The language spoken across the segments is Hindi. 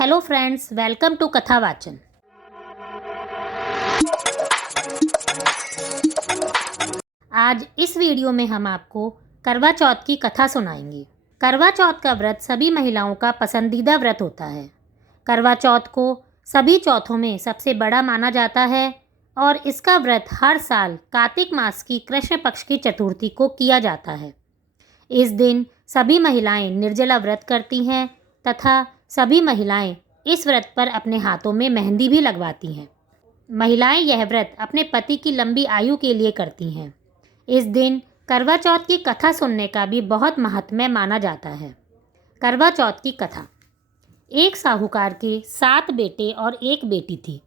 हेलो फ्रेंड्स, वेलकम टू कथा वाचन। आज इस वीडियो में हम आपको करवा चौथ की कथा सुनाएंगे। करवा चौथ का व्रत सभी महिलाओं का पसंदीदा व्रत होता है। करवा चौथ को सभी चौथों में सबसे बड़ा माना जाता है और इसका व्रत हर साल कार्तिक मास की कृष्ण पक्ष की चतुर्थी को किया जाता है। इस दिन सभी महिलाएं निर्जला व्रत करती हैं तथा सभी महिलाएं इस व्रत पर अपने हाथों में मेहंदी भी लगवाती हैं। महिलाएं यह व्रत अपने पति की लंबी आयु के लिए करती हैं। इस दिन करवा चौथ की कथा सुनने का भी बहुत महत्व माना जाता है। करवा चौथ की कथा। एक साहूकार के 7 बेटे और एक बेटी थी।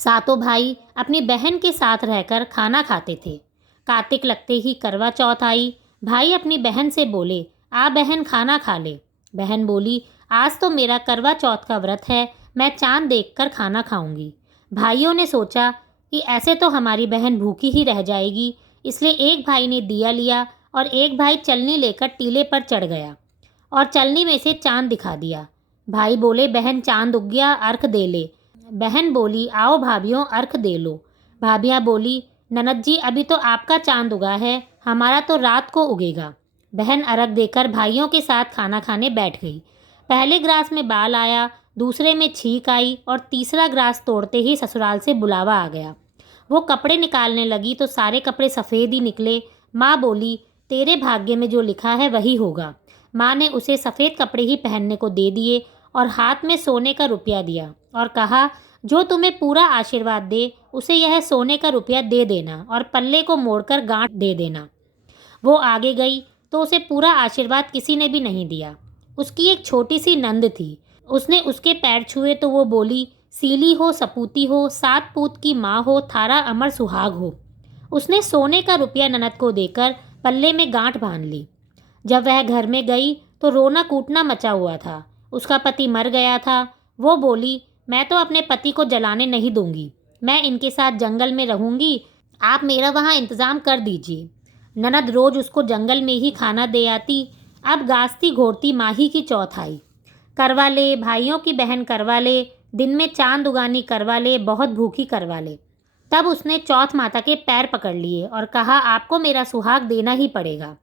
सातों भाई अपनी बहन के साथ रहकर खाना खाते थे। कार्तिक लगते ही करवा चौथ आई। भाई अपनी बहन से बोले, आ बहन खाना खा ले। बहन बोली, आज तो मेरा करवा चौथ का व्रत है, मैं चांद देखकर खाना खाऊंगी। भाइयों ने सोचा कि ऐसे तो हमारी बहन भूखी ही रह जाएगी, इसलिए एक भाई ने दिया लिया और एक भाई चलनी लेकर टीले पर चढ़ गया और चलनी में से चांद दिखा दिया। भाई बोले, बहन चांद उग गया, अर्घ दे ले। बहन बोली, आओ भाभियों अर्घ दे लो। भाभियाँ बोली, ननद जी अभी तो आपका चांद उगा है, हमारा तो रात को उगेगा। बहन अर्घ देकर भाइयों के साथ खाना खाने बैठ गई। पहले ग्रास में बाल आया, दूसरे में छींक आई और तीसरा ग्रास तोड़ते ही ससुराल से बुलावा आ गया। वो कपड़े निकालने लगी तो सारे कपड़े सफ़ेद ही निकले। माँ बोली, तेरे भाग्य में जो लिखा है वही होगा। माँ ने उसे सफ़ेद कपड़े ही पहनने को दे दिए और हाथ में सोने का रुपया दिया और कहा, जो तुम्हें पूरा आशीर्वाद दे उसे यह सोने का रुपया दे देना और पल्ले को मोड़कर गांठ दे देना। वो आगे गई तो उसे पूरा आशीर्वाद किसी ने भी नहीं दिया। उसकी एक छोटी सी नंद थी। उसने उसके पैर छुए तो वो बोली, सीली हो सपूती हो, 7 पूत की माँ हो, थारा अमर सुहाग हो। उसने सोने का रुपया ननद को देकर पल्ले में गांठ बांध ली। जब वह घर में गई तो रोना कूटना मचा हुआ था। उसका पति मर गया था। वो बोली, मैं तो अपने पति को जलाने नहीं दूंगी, मैं इनके साथ जंगल में रहूंगी, आप मेरा वहाँ इंतज़ाम कर दीजिए। ननद रोज़ उसको जंगल में ही खाना दे आती। अब गाजती घोरती माही की चौथ आई। करवा ले, भाइयों की बहन करवा ले, दिन में चांद उगानी करवा ले, बहुत भूखी करवा ले। तब उसने चौथ माता के पैर पकड़ लिए और कहा, आपको मेरा सुहाग देना ही पड़ेगा।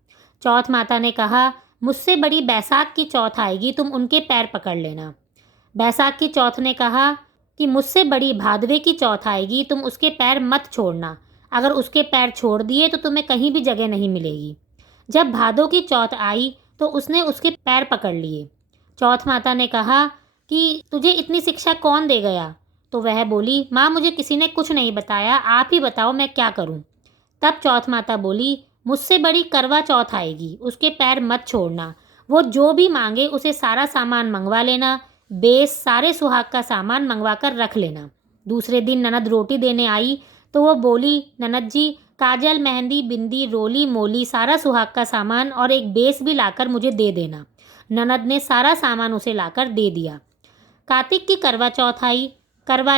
चौथ माता ने कहा, मुझसे बड़ी बैसाख की चौथ आएगी, तुम उनके पैर पकड़ लेना। बैसाख की चौथ ने कहा कि मुझसे बड़ी भादवे की चौथ आएगी, तुम उसके पैर मत छोड़ना, अगर उसके पैर छोड़ दिए तो तुम्हें कहीं भी जगह नहीं मिलेगी। जब भादों की चौथ आई तो उसने उसके पैर पकड़ लिए। चौथ माता ने कहा कि तुझे इतनी शिक्षा कौन दे गया? तो वह बोली, माँ मुझे किसी ने कुछ नहीं बताया, आप ही बताओ मैं क्या करूँ। तब चौथ माता बोली, मुझसे बड़ी करवा चौथ आएगी, उसके पैर मत छोड़ना, वो जो भी मांगे उसे सारा सामान मंगवा लेना, बेस सारे सुहाग का सामान मंगवा कर रख लेना। दूसरे दिन ननद रोटी देने आई तो वो बोली, ननद जी काजल मेहंदी बिंदी रोली मोली सारा सुहाग का सामान और एक बेस भी लाकर मुझे दे देना। ननद ने सारा सामान उसे लाकर दे दिया। कार्तिक की करवा चौथ आई। करवा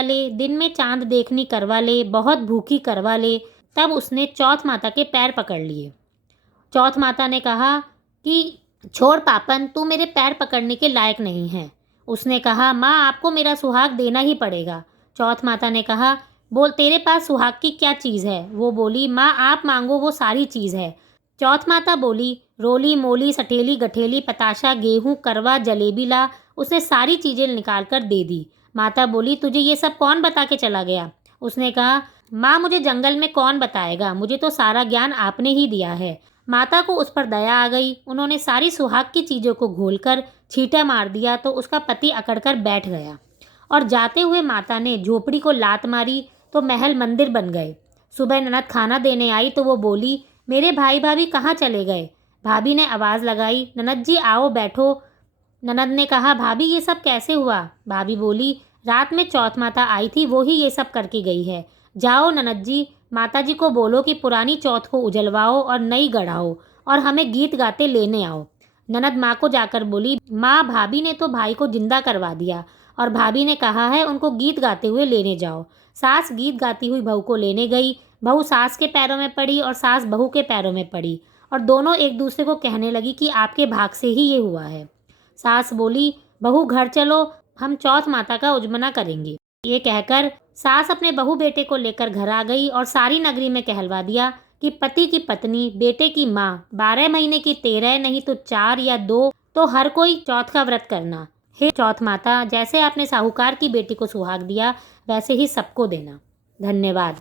ले, दिन में चांद देखनी करवा ले, बहुत भूखी करवा ले। तब उसने चौथ माता के पैर पकड़ लिए। चौथ माता ने कहा कि छोड़ पापन, तू मेरे पैर पकड़ने के लायक नहीं है। उसने कहा, माँ आपको मेरा सुहाग देना ही पड़ेगा। चौथ माता ने कहा, बोल तेरे पास सुहाग की क्या चीज़ है? वो बोली, माँ आप मांगो वो सारी चीज़ है। चौथ माता बोली, रोली मोली सठेली गठेली पताशा गेहूँ करवा जलेबी ला। उसने सारी चीज़ें निकाल कर दे दी। माता बोली, तुझे ये सब कौन बता के चला गया? उसने कहा, माँ मुझे जंगल में कौन बताएगा, मुझे तो सारा ज्ञान आपने ही दिया है। माता को उस पर दया आ गई। उन्होंने सारी सुहाग की चीज़ों को घोलकर छींटा मार दिया तो उसका पति अकड़कर बैठ गया और जाते हुए माता ने झोपड़ी को लात मारी तो महल मंदिर बन गए। सुबह ननद खाना देने आई तो वो बोली, मेरे भाई भाभी कहाँ चले गए? भाभी ने आवाज़ लगाई, ननद जी आओ बैठो। ननद ने कहा, भाभी ये सब कैसे हुआ? भाभी बोली, रात में चौथ माता आई थी, वो ही ये सब करके गई है। जाओ ननद जी, माता जी को बोलो कि पुरानी चौथ को उजलवाओ और नई गढ़ाओ और हमें गीत गाते लेने आओ। ननद माँ को जाकर बोली, माँ भाभी ने तो भाई को जिंदा करवा दिया और भाभी ने कहा है उनको गीत गाते हुए लेने जाओ। सास गीत गाती हुई बहू को लेने गई। बहू सास के पैरों में पड़ी और सास बहू के पैरों में पड़ी और दोनों एक दूसरे को कहने लगी कि आपके भाग से ही ये हुआ है। सास बोली, बहू घर चलो, हम चौथ माता का उजमना करेंगे। ये कहकर सास अपने बहू बेटे को लेकर घर आ गई और सारी नगरी में कहलवा दिया कि पति की पत्नी, बेटे की माँ 12 महीने की 13 नहीं तो 4 या 2 तो हर कोई चौथ का व्रत करना। हे चौथ माता, जैसे आपने साहूकार की बेटी को सुहाग दिया वैसे ही सबको देना। धन्यवाद।